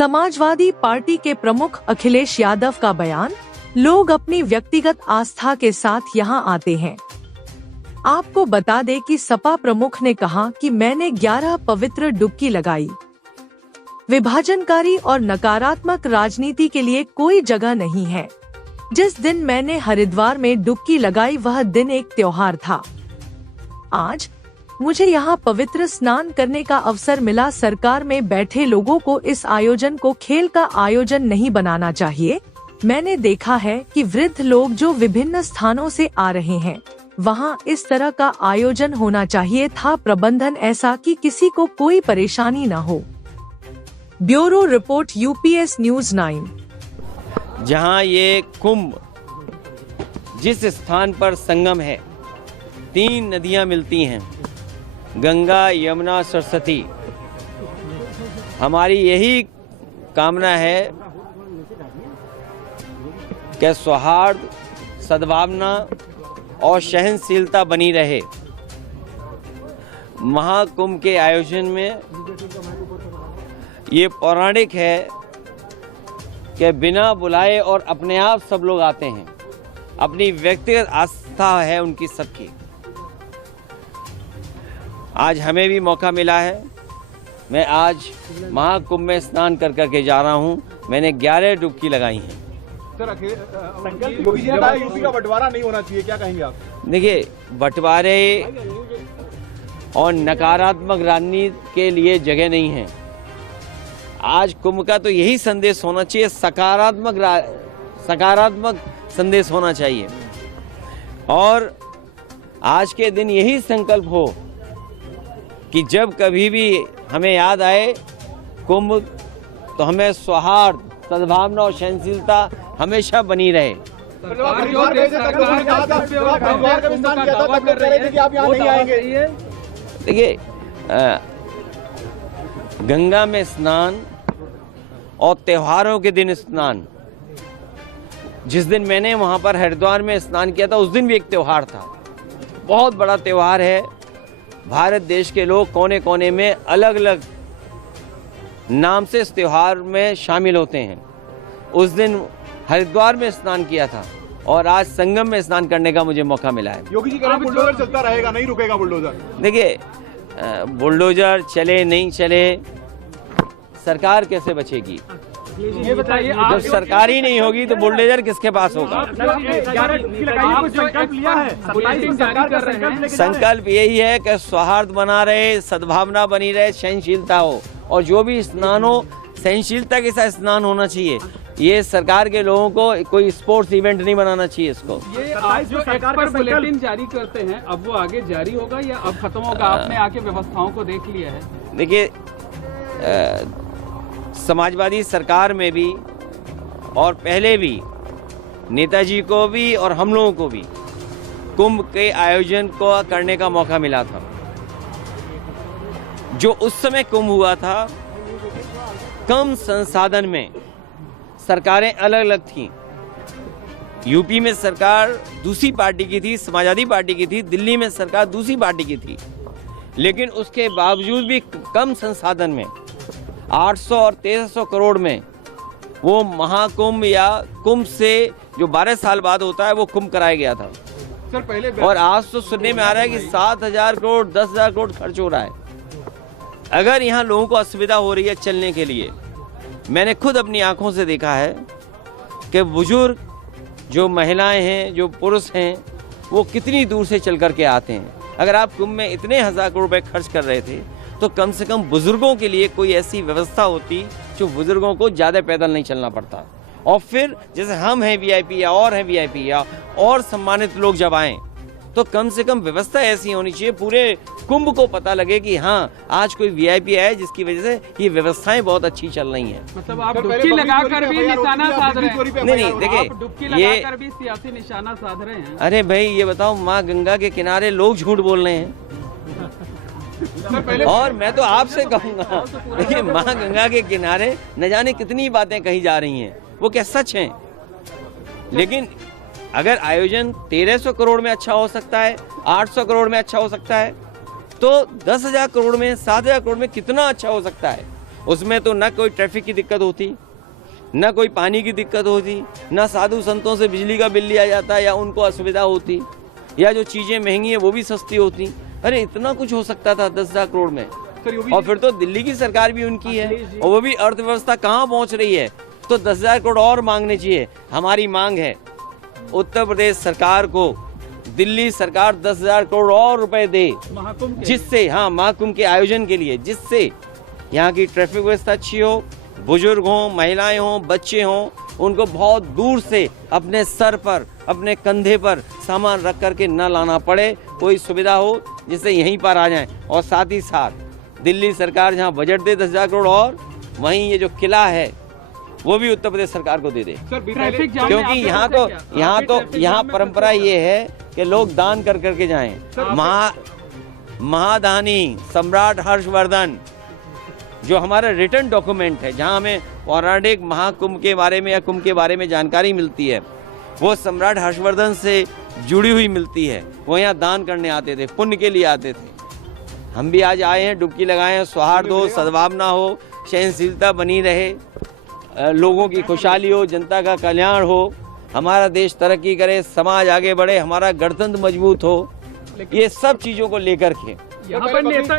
Samajwadi party के प्रमुख अखिलेश यादव का बयान, लोग अपनी व्यक्तिगत आस्था के साथ यहां आते हैं। आपको बता दें कि सपा प्रमुख ने कहा कि मैंने 11 पवित्र डुबकी लगाई। विभाजनकारी और नकारात्मक राजनीति के लिए कोई जगह नहीं है। जिस दिन मैंने हरिद्वार में डुबकी लगाई वह दिन एक त्योहार था। आज मुझे यहाँ पवित्र स्नान करने का अवसर मिला। सरकार में बैठे लोगों को इस आयोजन को खेल का आयोजन नहीं बनाना चाहिए। मैंने देखा है कि वृद्ध लोग जो विभिन्न स्थानों से आ रहे हैं, वहाँ इस तरह का आयोजन होना चाहिए था। प्रबंधन ऐसा कि किसी को कोई परेशानी न हो। Bureau report, UPS news 9। जहाँ ये कुंभ, जिस स्थान पर संगम है, 3 नदियाँ मिलती हैं, गंगा, यमुना, सरस्वती। हमारी यही कामना है कि सौहार्द, सद्भावना और सहनशीलता बनी रहे। महाकुंभ के आयोजन में ये पौराणिक है कि बिना बुलाए और अपने आप सब लोग आते हैं। अपनी व्यक्तिगत आस्था है उनकी सबकी। आज हमें भी मौका मिला है। मैं आज महाकुंभ में स्नान कर करके जा रहा हूं। मैंने 11 डुबकी लगाई हैं। सर, योगी जी ने कहा यूपी का बंटवारा नहीं होना चाहिए, क्या कहेंगे आप? देखिए, बंटवारे और नकारात्मक राजनीति के लिए जगह नहीं है। आज कुंभ का तो यही संदेश होना चाहिए, सकारात्मक संदेश होना चाहिए। और आज के दिन यही संकल्प हो कि जब कभी भी हमें याद आए कुंभ, तो हमें सौहार्द, सद्भावना और सहनशीलता हमेशा बनी रहे। देखिए, गंगा में स्नान और त्योहारों के दिन स्नान, जिस दिन मैंने वहां पर हरिद्वार में स्नान किया था, उस दिन भी एक त्योहार था। बहुत बड़ा त्योहार है। भारत देश के लोग कोने कोने में अलग अलग नाम से इस त्योहार में शामिल होते हैं। उस दिन हरिद्वार में स्नान किया था और आज संगम में स्नान करने का मुझे मौका मिला है। योगी जी कह रहे हैं बुलडोजर चलता रहेगा, नहीं रुकेगा बुलडोजर। देखिए, बुलडोजर चले नहीं चले, सरकार कैसे बचेगी? ये बताइए, जब सरकार ही नहीं होगी तो बुलडोजर किसके पास होगा? संकल्प यही है कि सौहार्द बना रहे, सद्भावना बनी रहे, सहनशीलता हो, और जो भी स्नान हो सहनशीलता के साथ स्नान होना चाहिए। ये सरकार के लोगों को कोई स्पोर्ट्स इवेंट नहीं बनाना चाहिए इसको। ये आप जो सरकार पर बुलेटिन जारी करते हैं, अब वो आगे जारी होगा या अब खत्म होगा? आपने आके व्यवस्थाओं को देख लिया है? देखिए, समाजवादी सरकार में भी और पहले भी नेताजी को भी और हम लोगों को भी कुंभ के आयोजन को करने का मौका मिला था। जो उस समय कुंभ हुआ था, कम संसाधन में सरकारें अलग अलग थीं। यूपी में सरकार दूसरी पार्टी की थी, समाजवादी पार्टी की थी। दिल्ली में सरकार दूसरी पार्टी की थी। लेकिन उसके बावजूद भी कम संसाधन में 800 और 1300 करोड़ में वो महाकुंभ या कुंभ से जो 12 साल बाद होता है, वो कुंभ कराया गया था। सर, पहले और आज तो सुनने में आ रहा है कि 7000 करोड़ 10,000 करोड़ खर्च हो रहा है। अगर यहाँ लोगों को असुविधा हो रही है चलने के लिए, मैंने खुद अपनी आंखों से देखा है कि बुजुर्ग, जो महिलाएं हैं, जो पुरुष हैं, वो कितनी दूर से चल करके आते हैं। अगर आप कुंभ में इतने 1000 करोड़ रुपए खर्च कर रहे थे, तो कम से कम बुजुर्गों के लिए कोई ऐसी व्यवस्था होती जो बुजुर्गों को ज़्यादा पैदल नहीं चलना पड़ता। और फिर जैसे हम हैं वीआईपी या और हैं वीआईपी या और सम्मानित लोग जब आएँ, तो कम से कम व्यवस्था ऐसी होनी चाहिए, पूरे कुंभ को पता लगे कि हाँ, आज कोई वीआईपी आया जिसकी वजह से ये व्यवस्थाएं बहुत अच्छी चल रही हैं। मतलब आप डुबकी लगाकर भी निशाना साध रहे हैं? नहीं, देखिए, डुबकी लगाकर भी सियासी निशाना साध रहे हैं। अरे भाई, ये बताओ, माँ गंगा के किनारे लोग झूठ बोल रहे हैं। और मैं तो आपसे कहूंगा, देखिए, माँ गंगा के किनारे न जाने कितनी बातें कही जा रही हैं, वो क्या सच हैं? लेकिन अगर आयोजन 1300 करोड़ में अच्छा हो सकता है, 800 करोड़ में अच्छा हो सकता है, तो 10,000 करोड़ में, 7,000 करोड़ में कितना अच्छा हो सकता है। उसमें तो न कोई ट्रैफिक की दिक्कत होती, न कोई पानी की दिक्कत होती, न साधु संतों से बिजली का बिल लिया जाता या उनको असुविधा होती, या जो चीजें महंगी है वो भी सस्ती होती। अरे इतना कुछ हो सकता था 10,000 करोड़ में। और फिर तो दिल्ली की सरकार भी उनकी है और वो भी अर्थव्यवस्था कहाँ पहुंच रही है, तो 10,000 करोड़ और मांगने चाहिए। हमारी मांग है उत्तर प्रदेश सरकार को दिल्ली सरकार 10,000 करोड़ और रुपए दे, जिससे महाकुंभ के आयोजन के लिए, जिससे यहाँ की ट्रैफिक व्यवस्था अच्छी हो, बुजुर्ग हों, महिलाएं हों, बच्चे हों, उनको बहुत दूर से अपने सर पर, अपने कंधे पर सामान रख करके न लाना पड़े, कोई सुविधा हो जिससे यहीं पर आ जाएं। और साथ ही साथ दिल्ली सरकार जहां बजट दे 10,000 करोड़, और वहीं ये जो किला है वो भी उत्तर प्रदेश सरकार को दे दे, क्योंकि यहाँ परंपरा ये है कि लोग दान कर करके जाएं। महादानी सम्राट हर्षवर्धन जो हमारा रिटर्न डॉक्यूमेंट है, जहां हमें पौराणिक महाकुंभ के बारे में या कुंभ के बारे में जानकारी मिलती है, वो सम्राट हर्षवर्धन से जुड़ी हुई मिलती है। वो यहाँ दान करने आते थे, पुण्य के लिए आते थे। हम भी आज आए हैं, डुबकी लगाए हैं, सौहार्द हो, सद्भावना हो, सहनशीलता बनी रहे, लोगों की खुशहाली हो, जनता का कल्याण हो, हमारा देश तरक्की करे, समाज आगे बढ़े, हमारा गणतंत्र मजबूत हो, ये सब चीजों को लेकर के यहाँ पर नेता